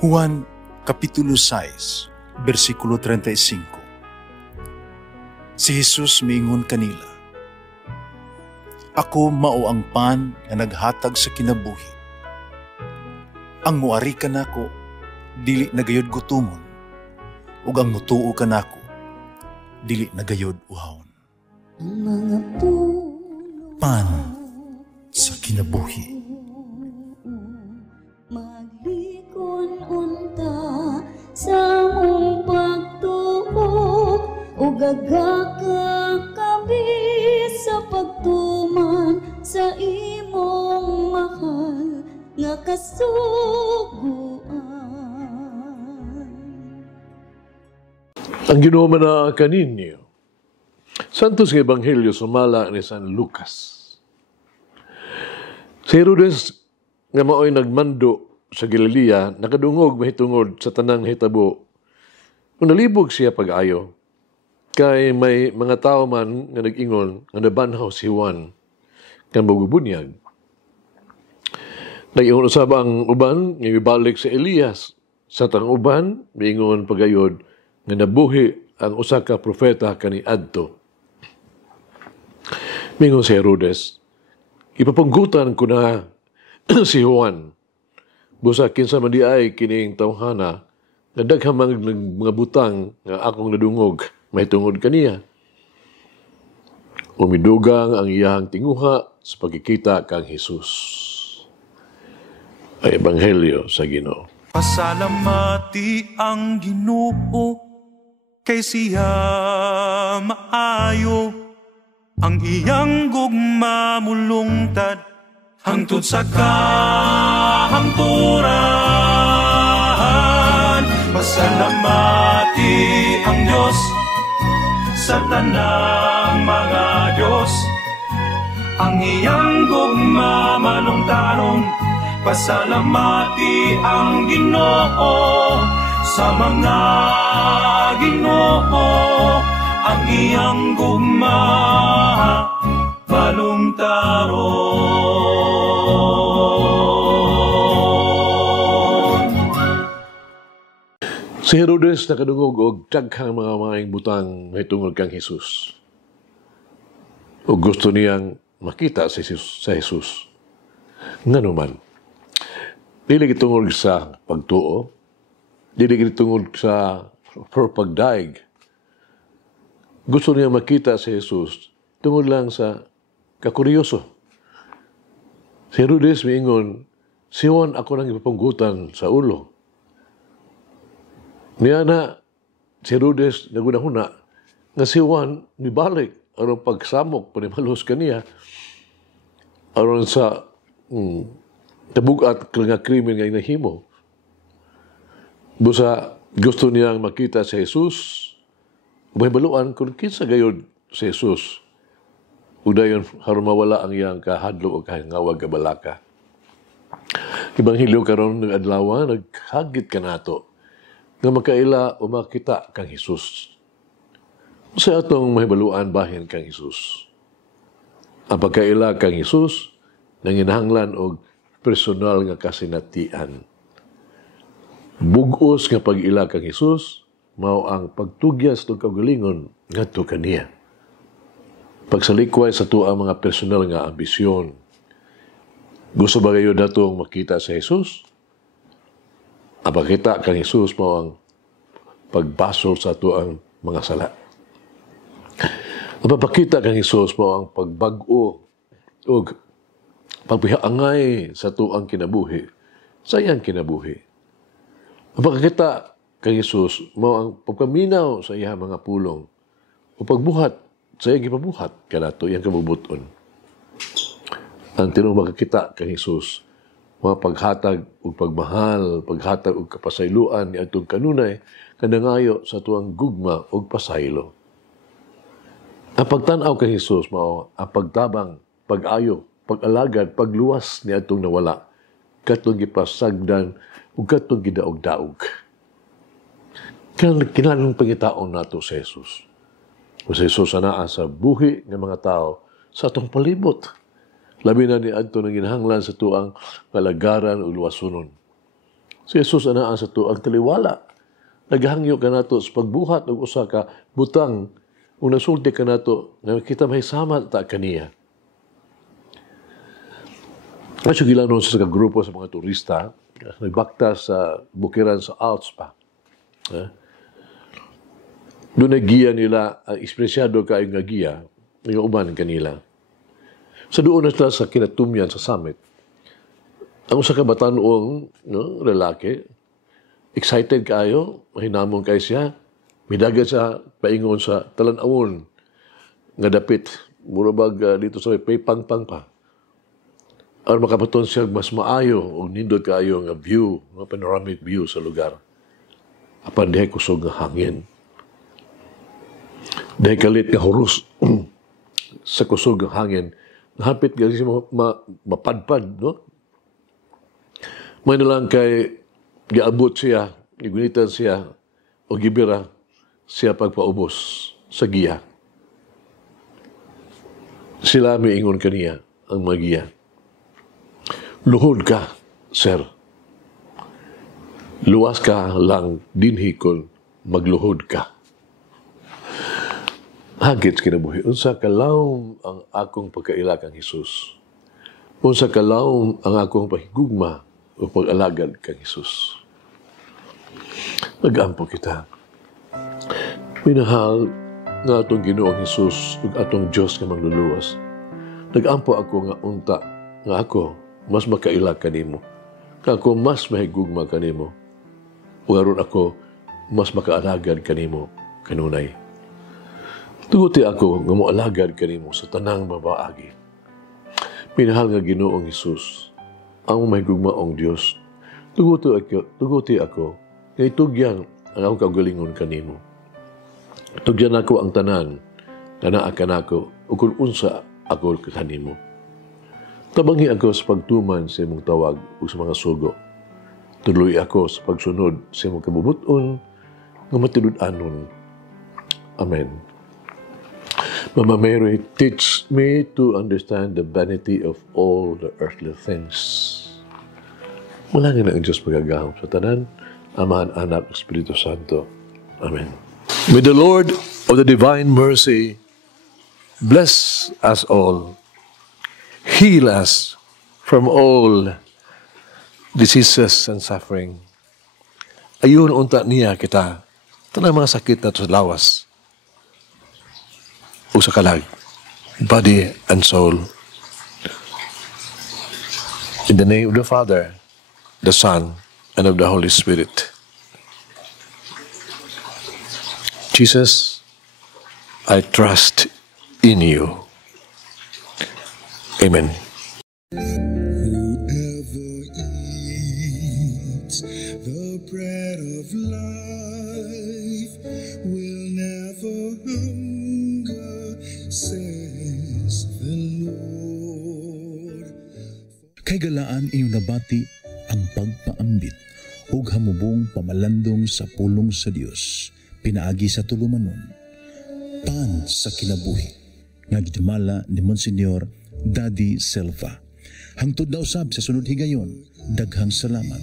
Juan Kapitulo 6, versikulo 35. Si Jesus miingon kanila, "Ako mao ang pan nga naghatag sa kinabuhi. Ang muari kanako dili nagayod gutomon, ug ang mutuo kanako dili nagayod uhawon." Pan sa kinabuhi. Maglikon unta sa mong pagtuo ug gagaka kami sa pagtuman sa imong mahal nga kasuguan. Ang Ginoo man kaninyo Santos nga Ebanghelyo sumala ni San Lucas. Si Herodes nga mao'y nagmando sa Galilea, nakadungog mahitungod sa tanang hitabo. Kung nalibog siya pag-ayo, kay may mga tao man nga nag-ingon nga nabanhaw si Juan nga magubunyag. Nag-ingon usab ang uban nga ibalik si Elias. Sa tang uban, miingon pagayod nga nabuhi ang usa ka propeta kani adto. Mingon si Herodes, ipapanggutan ko na si Juan. Busa kinsa man di ay kining tawhana nga daghamang mga butang nga akong nadungog mahitungod kaniya. Umidugang ang iyang tinguha sa pagkikita kang Jesus. Ay Ebanghelyo sa Ginoo. Pasalamati ang Ginoo kay siya maayo. Ang iyang gugma mulungtad hangtod sa kahangturan. Pasalamati ang Diyos sa tanang mga Diyos. Ang iyang gugma malungtaron. Pasalamati ang Ginoo sa mga Ginoo. Ang iyang gugma malungtaron. Si Herodes nakadungog og daghang mga maayong butang mahitungod kang Jesus. O gusto niyang makita sa Jesus. Ngano man, dili gitungod sa pagtuo, dili gitungod sa pagdaig. Gusto niya makita si Jesus tungod lang sa kakuryoso. Si Herodes miingon, si Juan ako nang ipapanggutan sa ulo. Niya na si Herodes naguna-huna nga si Juan nibalik aron pagsamok panimalos kaniya aron sa tabugat nga krimen nga inahimo. Busa gusto niyang makita si Jesus. Mahibaluan kung kinsa gayod si Jesus. Udayon haron mawala ang iyang kahadlo o kahingawag kabalaka. Ebanghelyo karon ng adlaw naghagit kanato nga makaila o makita kang Jesus. Sa atong mahibaluan bahin kang Jesus. Ang pagkaila kang Jesus nanginahanglan og personal nga kasinatian. Bugos nga pag-ila kang Jesus mao ang pagtugyas ng kaugalingon ngadto kaniya. Pagsalikway sa tuang mga personal nga ambisyon. Gusto ba kayo datong makita sa Jesus? Ang pagkita kang Jesus mao ang pagbasol sa tuang mga sala. Ang pagpakita kang Jesus mao ang pagbag-o o pagpihaangay sa tuang kinabuhi, sa iyang kinabuhi. Ang pagkita kang Jesus mao ang pagpaminaw sa iyang mga pulong o pagbuhat sa iyang gipabuhat kanato iyang kabubuton. Ang tinong makakita kang Jesus mga paghatag o pagmahal, paghatag o kapasayloan ni atong kanunay kanangayo sa tuang gugma o pasaylo. Ang pagtanaw kang Jesus mao ang pagtabang, pag-ayo, pag-alagad, pagluwas ni atong nawala katong gipasagdan ug katong gidaog-daog. Kinalang pangitaon nato sa Jesus. O si Jesus anaa sa buhi ng mga tao sa atong palibot. Labi na ni adto nang ginahanglan sa tuang kalagaran o luwasunon. Si Jesus anaa sa to ang taliwala. Naghangyo ka nato sa pagbuhat og usa ka butang ug nasulti ka nato nga kita mahisama ta kaniya. At gilanon sa grupo sa mga turista, nagbakta sa bukiran sa Alps pa. Doon giya nila, ang espresyado kayo nga giya, yung uban kanila. Sa doon na sila sa kinatumyan sa summit, ang usa ka batanuong lalaki, excited kayo, mahinamon kayo siya, midagan sa paingon sa talan-awon nga dapit, murabag dito sa may pangpang pa. Aron makapaton siya mas maayo o nindot kayo nga view, nga panoramic view sa lugar. Apan dihay kusog nga hangin. Dihay kalit nga hurus sa kusog nga hangin. Hapit nga siya mapadpad, no? May nalang kay giabot siya, gigunitan siya, o gibira siya pagpaubos sa giya. Sila may ingon kaniya, ang mga giya. Luhod ka, sir. Luwas ka lang dinhi kung magluhod ka. Hagit kinabuhi. Unsa kalawom ang akong pagkaila kang Hesus. Unsa kalawom ang akong pahigugma o pag-alagad kang Hesus. Nag-ampo kita. Minahal nga atong Ginoong Hesus ug atong Dios nga magluluwas. Nag-ampo ako nga unta nga ako mas makaila kanimo. Ako mas mahigugma kanimo. Ug aron ako mas makaalagad kanimo kanunay. Tuguti ako nga moalagad kanimo sa tanang mabaagi. Minahal nga Ginoong Hesus, ang mahigugmaong Dios. Tuguti ako nga itugyan ang akong kaugalingon kanimo. Tugyan ako ang tanan nga naa kanako ug kung unsa ako kanimo. Tabangi ako sa pagtuman sa imong tawag o sa mga sugo. Tuloy ako sa pagsunod sa imong kabubuton nga matulud-anon. Amen. Mama Mary, teach me to understand the vanity of all the earthly things. Malangin ang Diyos magagahom sa tanan, Amahan, Anak, Espiritu Santo. Amen. May the Lord of the divine mercy bless us all. Heal us from all diseases and suffering. Ayun unta niya kita. Tanang mga sakit na sa lawas. O sa kalag. Body and soul. In the name of the Father, the Son, and of the Holy Spirit. Jesus, I trust in you. Amen. Whoever eats the bread of life will never hunger, says the Lord. Kay galaan inyong nabati ang pagpaambit ug hamubong pamalandong sa pulong sa Dios pinaagi sa tulumanon. Pan sa kinabuhi nga gidumala ni Monsignor Daddy Silva. Hangtod na usab sa sunod higayon, daghang salamat.